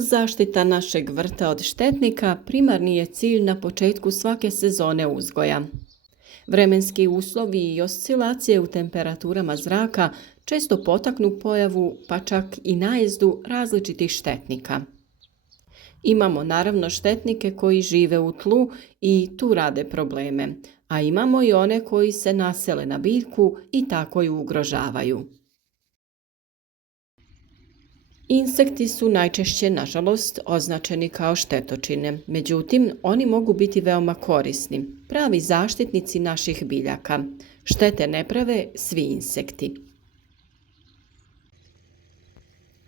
Zaštita našeg vrta od štetnika primarni je cilj na početku svake sezone uzgoja. Vremenski uslovi i oscilacije u temperaturama zraka često potaknu pojavu, pa čak i najezdu različitih štetnika. Imamo naravno štetnike koji žive u tlu i tu rade probleme, a imamo i one koji se nasele na biljku i tako ju ugrožavaju. Insekti su najčešće, nažalost, označeni kao štetočine, međutim, oni mogu biti veoma korisni, pravi zaštitnici naših biljaka. Štete ne prave svi insekti.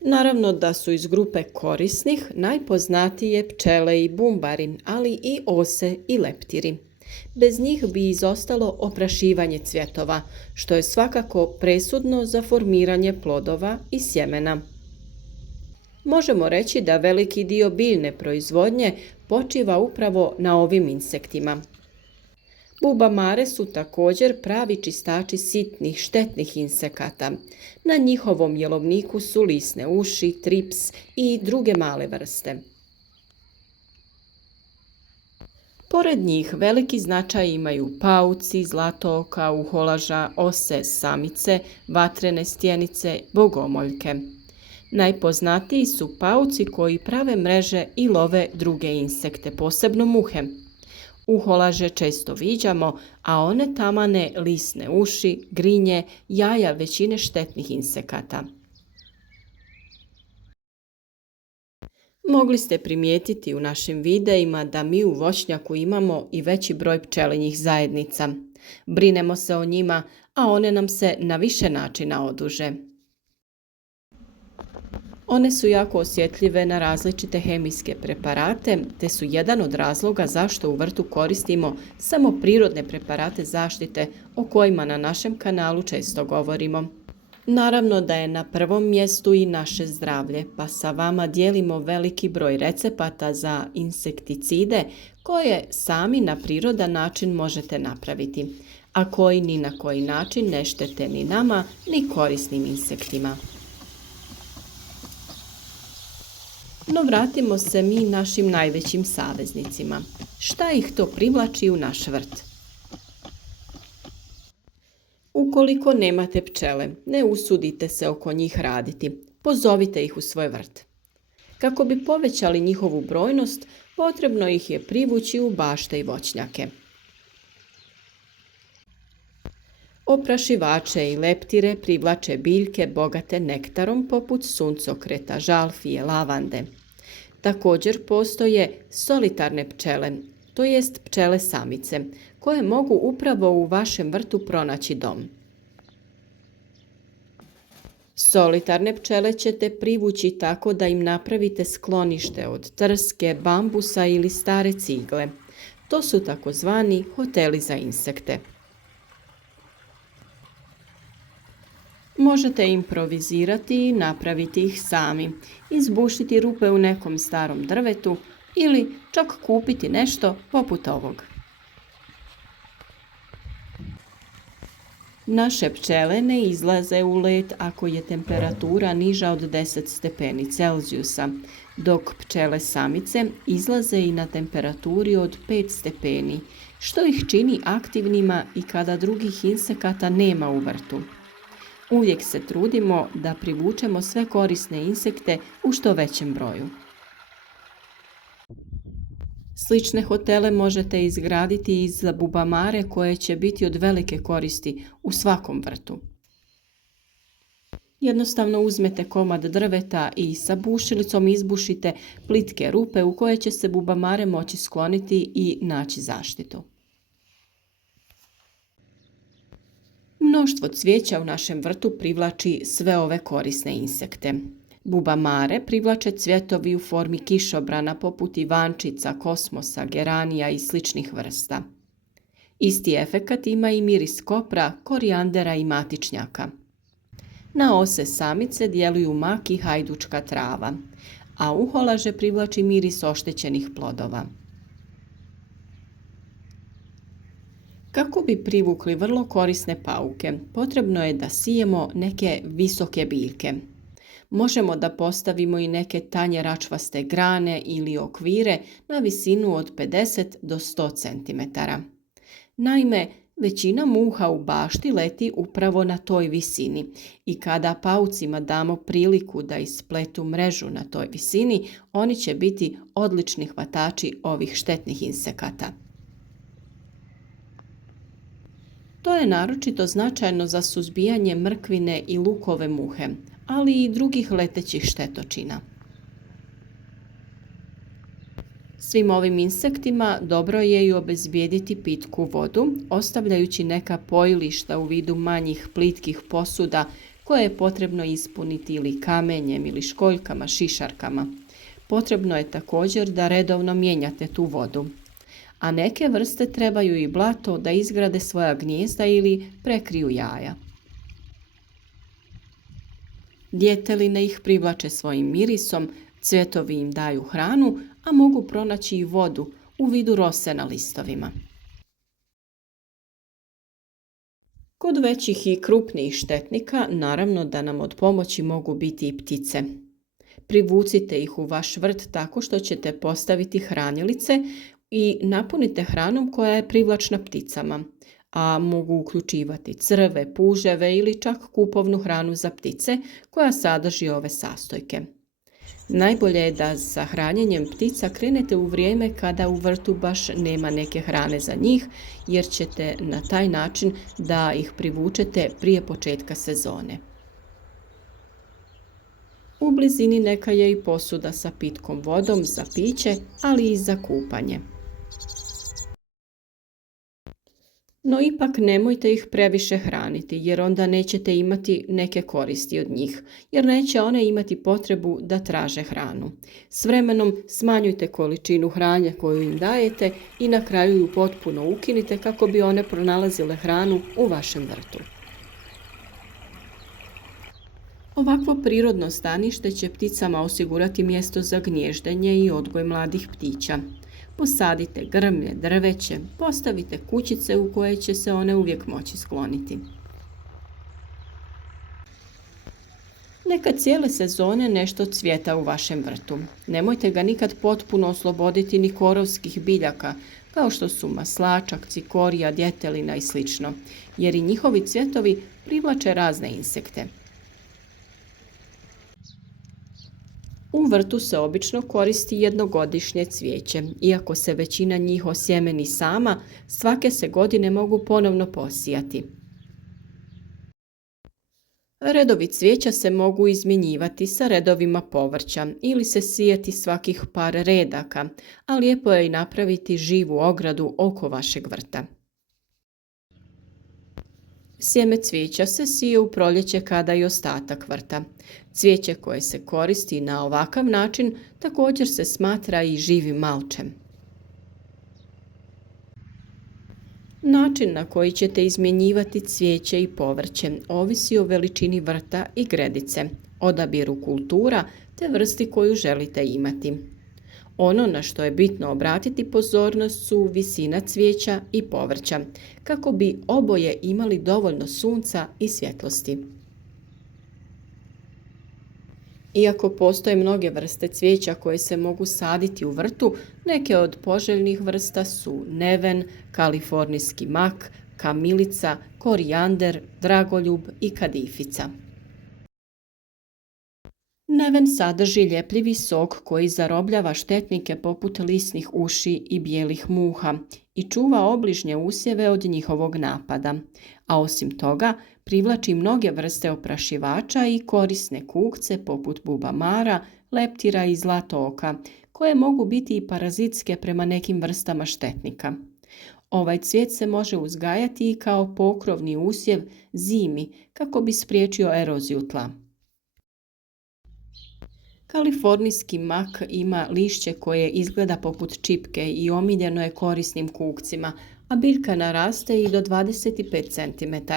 Naravno da su iz grupe korisnih najpoznatije pčele i bumbari, ali i ose i leptiri. Bez njih bi izostalo oprašivanje cvjetova, što je svakako presudno za formiranje plodova i sjemena. Možemo reći da veliki dio biljne proizvodnje počiva upravo na ovim insektima. Bubamare su također pravi čistači sitnih štetnih insekata. Na njihovom jelovniku su lisne uši, trips i druge male vrste. Pored njih veliki značaj imaju pauci, zlatooka, uholaža, ose, samice, vatrene stjenice, bogomoljke. Najpoznatiji su pauci koji prave mreže i love druge insekte, posebno muhe. Uholaže često viđamo, a one tamane lisne uši, grinje, jaja većine štetnih insekata. Mogli ste primijetiti u našim videima da mi u voćnjaku imamo i veći broj pčelinjih zajednica. Brinemo se o njima, a one nam se na više načina oduže. One su jako osjetljive na različite hemijske preparate, te su jedan od razloga zašto u vrtu koristimo samo prirodne preparate zaštite o kojima na našem kanalu često govorimo. Naravno da je na prvom mjestu i naše zdravlje, pa sa vama dijelimo veliki broj recepata za insekticide koje sami na prirodan način možete napraviti, a koji ni na koji način ne štete ni nama ni korisnim insektima. No vratimo se mi našim najvećim saveznicima. Šta ih to privlači u naš vrt? Ukoliko nemate pčele, ne usudite se oko njih raditi. Pozovite ih u svoj vrt. Kako bi povećali njihovu brojnost, potrebno ih je privući u bašte i voćnjake. Oprašivače i leptire privlače biljke bogate nektarom poput suncokreta, žalfije, lavande. Također postoje solitarne pčele, to jest pčele samice, koje mogu upravo u vašem vrtu pronaći dom. Solitarne pčele ćete privući tako da im napravite sklonište od trske, bambusa ili stare cigle. To su takozvani hoteli za insekte. Možete improvizirati i napraviti ih sami, izbušiti rupe u nekom starom drvetu ili čak kupiti nešto poput ovog. Naše pčele ne izlaze u let ako je temperatura niža od 10 stepeni Celzijusa, dok pčele samice izlaze i na temperaturi od 5 stepeni, što ih čini aktivnima i kada drugih insekata nema u vrtu. Uvijek se trudimo da privučemo sve korisne insekte u što većem broju. Slične hotele možete izgraditi i za bubamare koje će biti od velike koristi u svakom vrtu. Jednostavno uzmete komad drveta i sa bušilicom izbušite plitke rupe u koje će se bubamare moći skloniti i naći zaštitu. Mnoštvo cvijeća u našem vrtu privlači sve ove korisne insekte. Bubamare privlače cvjetovi u formi kišobrana poput ivančica, kosmosa, geranija i sličnih vrsta. Isti efekat ima i miris kopra, korijandera i matičnjaka. Na ose samice djeluju mak i hajdučka trava, a uholaže privlači miris oštećenih plodova. Kako bi privukli vrlo korisne pauke, potrebno je da sijemo neke visoke biljke. Možemo da postavimo i neke tanje račvaste grane ili okvire na visinu od 50 do 100 cm. Naime, većina muha u bašti leti upravo na toj visini i kada paucima damo priliku da ispletu mrežu na toj visini, oni će biti odlični hvatači ovih štetnih insekata. To je naročito značajno za suzbijanje mrkvine i lukove muhe, ali i drugih letećih štetočina. Svim ovim insektima dobro je i obezbijediti pitku vodu, ostavljajući neka pojilišta u vidu manjih plitkih posuda koje je potrebno ispuniti ili kamenjem ili školjkama, šišarkama. Potrebno je također da redovno mijenjate tu vodu. A neke vrste trebaju i blato da izgrade svoja gnijezda ili prekriju jaja. Djeteline ih privlače svojim mirisom, cvjetovi im daju hranu, a mogu pronaći i vodu u vidu rose na listovima. Kod većih i krupnijih štetnika naravno da nam od pomoći mogu biti i ptice. Privucite ih u vaš vrt tako što ćete postaviti hranilice i napunite hranom koja je privlačna pticama, a mogu uključivati crve, puževe ili čak kupovnu hranu za ptice koja sadrži ove sastojke. Najbolje je da sa hranjenjem ptica krenete u vrijeme kada u vrtu baš nema neke hrane za njih, jer ćete na taj način da ih privučete prije početka sezone. U blizini neka je i posuda sa pitkom vodom za piće, ali i za kupanje. No ipak nemojte ih previše hraniti, jer onda nećete imati neke koristi od njih, jer neće one imati potrebu da traže hranu. S vremenom smanjujte količinu hrane koju im dajete i na kraju ju potpuno ukinite kako bi one pronalazile hranu u vašem vrtu. Ovakvo prirodno stanište će pticama osigurati mjesto za gnježdenje i odgoj mladih ptića. Posadite grmlje, drveće, postavite kućice u koje će se one uvijek moći skloniti. Neka cijele sezone nešto cvjeta u vašem vrtu. Nemojte ga nikad potpuno osloboditi ni korovskih biljaka, kao što su maslačak, cikorija, djetelina i sl., jer i njihovi cvjetovi privlače razne insekte. U vrtu se obično koristi jednogodišnje cvijeće. Iako se većina njih osjemeni sama, svake se godine mogu ponovno posijati. Redovi cvijeća se mogu izmjenjivati sa redovima povrća ili se sijati svakih par redaka, a lijepo je i napraviti živu ogradu oko vašeg vrta. Sjeme cvijeća se sije u proljeće kada i ostatak vrta. Cvijeće koje se koristi na ovakav način također se smatra i živim malčem. Način na koji ćete izmjenjivati cvijeće i povrće ovisi o veličini vrta i gredice, odabiru kultura te vrsti koju želite imati. Ono na što je bitno obratiti pozornost su visina cvijeća i povrća, kako bi oboje imali dovoljno sunca i svjetlosti. Iako postoje mnoge vrste cvijeća koje se mogu saditi u vrtu, neke od poželjnih vrsta su neven, kalifornijski mak, kamilica, korijander, dragoljub i kadifica. Neven sadrži ljepljivi sok koji zarobljava štetnike poput lisnih uši i bijelih muha i čuva obližnje usjeve od njihovog napada, a osim toga privlači mnoge vrste oprašivača i korisne kukce poput bubamara, leptira i zlatooka, koje mogu biti i parazitske prema nekim vrstama štetnika. Ovaj cvijet se može uzgajati i kao pokrovni usjev zimi kako bi spriječio eroziju tla. Kalifornijski mak ima lišće koje izgleda poput čipke i omiljeno je korisnim kukcima, a biljka naraste i do 25 cm.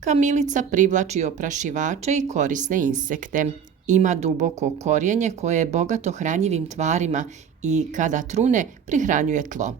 Kamilica privlači oprašivače i korisne insekte. Ima duboko korijenje koje je bogato hranjivim tvarima i kada trune prihranjuje tlo.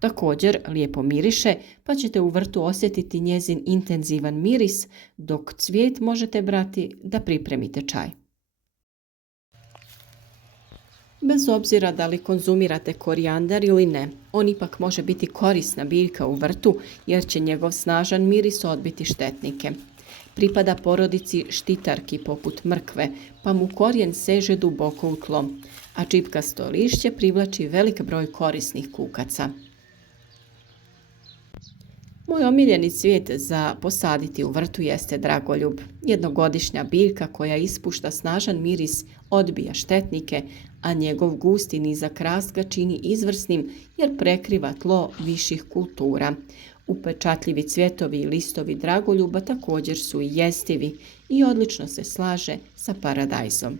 Također lijepo miriše, pa ćete u vrtu osjetiti njezin intenzivan miris, dok cvijet možete brati da pripremite čaj. Bez obzira da li konzumirate korijandar ili ne, on ipak može biti korisna biljka u vrtu jer će njegov snažan miris odbiti štetnike. Pripada porodici štitarki poput mrkve, pa mu korijen seže duboko u tlo, a čipkasto lišće privlači velik broj korisnih kukaca. Moj omiljeni cvijet za posaditi u vrtu jeste dragoljub, jednogodišnja biljka koja ispušta snažan miris, odbija štetnike, a njegov gusti nizak rast ga čini izvrsnim jer prekriva tlo viših kultura. Upečatljivi cvjetovi i listovi dragoljuba također su i jestivi i odlično se slaže sa paradajzom.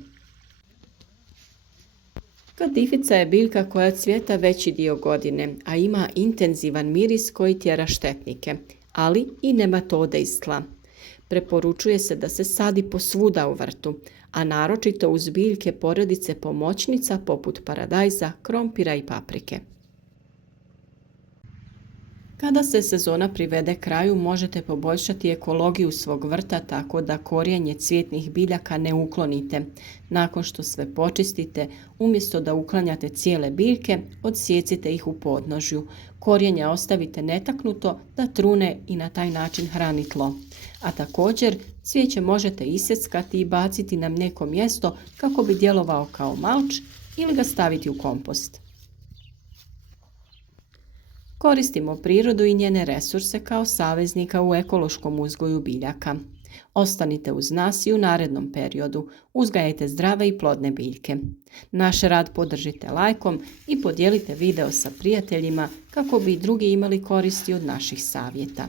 Kadifica je biljka koja cvjeta veći dio godine, a ima intenzivan miris koji tjera štetnike, ali i nematode iz tla. Preporučuje se da se sadi posvuda u vrtu, a naročito uz biljke porodice pomoćnica poput paradajza, krompira i paprike. Kada se sezona privede kraju, možete poboljšati ekologiju svog vrta tako da korijenje cvjetnih biljaka ne uklonite. Nakon što sve počistite, umjesto da uklanjate cijele biljke, odsjecite ih u podnožju. Korijenje ostavite netaknuto da trune i na taj način hrani tlo. A također, cvijeće možete isjeckati i baciti na neko mjesto kako bi djelovao kao malč ili ga staviti u kompost. Koristimo prirodu i njene resurse kao saveznika u ekološkom uzgoju biljaka. Ostanite uz nas i u narednom periodu. Uzgajajte zdrave i plodne biljke. Naš rad podržite lajkom i podijelite video sa prijateljima kako bi i drugi imali koristi od naših savjeta.